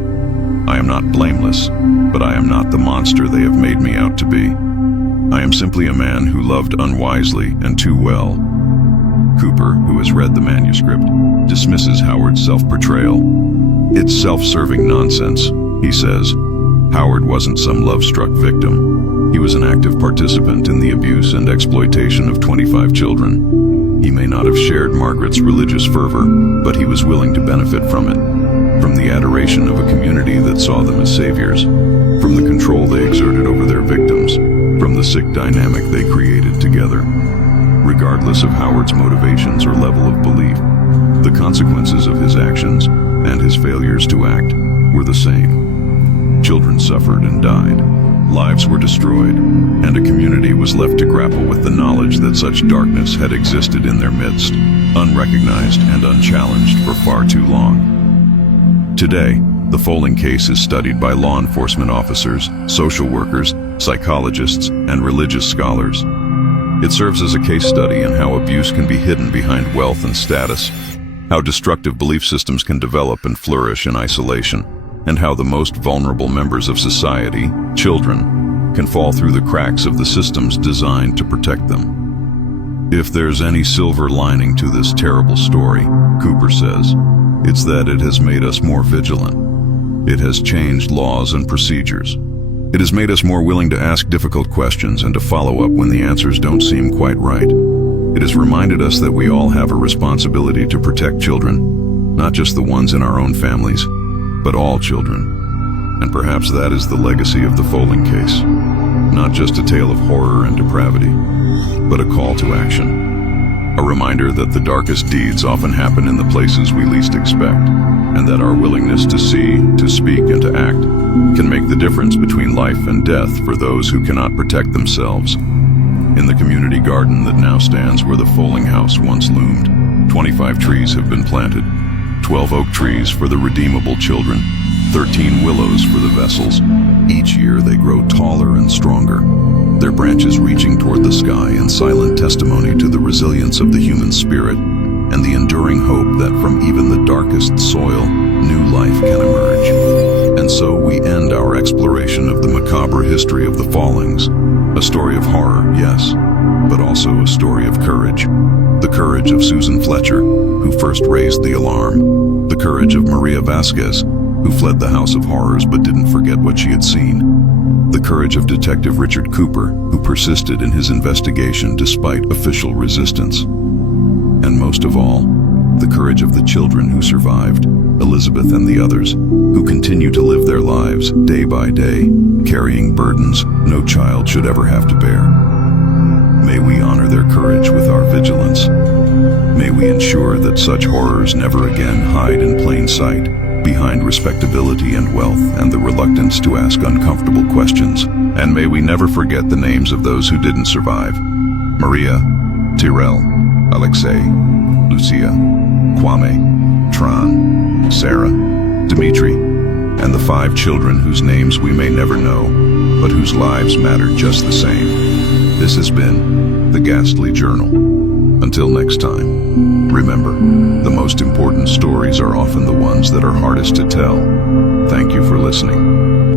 I am not blameless, but I am not the monster they have made me out to be. I am simply a man who loved unwisely and too well." Cooper, who has read the manuscript, dismisses Howard's self-portrayal. "It's self-serving nonsense," he says. "Howard wasn't some love-struck victim. He was an active participant in the abuse and exploitation of 25 children. He may not have shared Margaret's religious fervor, but he was willing to benefit from it, from the adoration of a community that saw them as saviors, from the control they exerted over their victims, from the sick dynamic they created together. Regardless of Howard's motivations or level of belief, the consequences of his actions and his failures to act were the same. Children suffered and died, lives were destroyed, and a community was left to grapple with the knowledge that such darkness had existed in their midst, unrecognized and unchallenged for far too long. Today, The Folling case is studied by law enforcement officers, social workers, psychologists, and religious scholars. It serves as a case study in how abuse can be hidden behind wealth and status, how destructive belief systems can develop and flourish in isolation, and how the most vulnerable members of society, children, can fall through the cracks of the systems designed to protect them. If there's any silver lining to this terrible story, Cooper says, it's that it has made us more vigilant. It has changed laws and procedures. It has made us more willing to ask difficult questions and to follow up when the answers don't seem quite right. It has reminded us that we all have a responsibility to protect children, not just the ones in our own families, but all children. And perhaps that is the legacy of the Folling case. Not just a tale of horror and depravity, but a call to action. A reminder that the darkest deeds often happen in the places we least expect, and that our willingness to see, to speak, and to act can make the difference between life and death for those who cannot protect themselves. In the community garden that now stands where the Folling house once loomed, 25 trees have been planted, 12 oak trees for the redeemable children, 13 willows for the vessels. Each year they grow taller and stronger, their branches reaching toward the sky in silent testimony to the resilience of the human spirit and the enduring hope that from even the darkest soil, new life can emerge. And so we end our exploration of the macabre history of the Follings, a story of horror, yes, but also a story of courage. The courage of Susan Fletcher, who first raised the alarm. The courage of Maria Vasquez, who fled the house of horrors but didn't forget what she had seen. The courage of Detective Richard Cooper, who persisted in his investigation despite official resistance. And most of all, the courage of the children who survived, Elizabeth and the others, who continue to live their lives day by day, carrying burdens no child should ever have to bear. May we honor their courage with our vigilance. May we ensure that such horrors never again hide in plain sight, behind respectability and wealth and the reluctance to ask uncomfortable questions. And may we never forget the names of those who didn't survive. Maria, Tyrell, Alexei, Lucia, Kwame, Tran, Sarah, Dimitri, and the 5 children whose names we may never know, but whose lives matter just the same. This has been The Ghastly Journal. Until next time, remember, the most important stories are often the ones that are hardest to tell. Thank you for listening.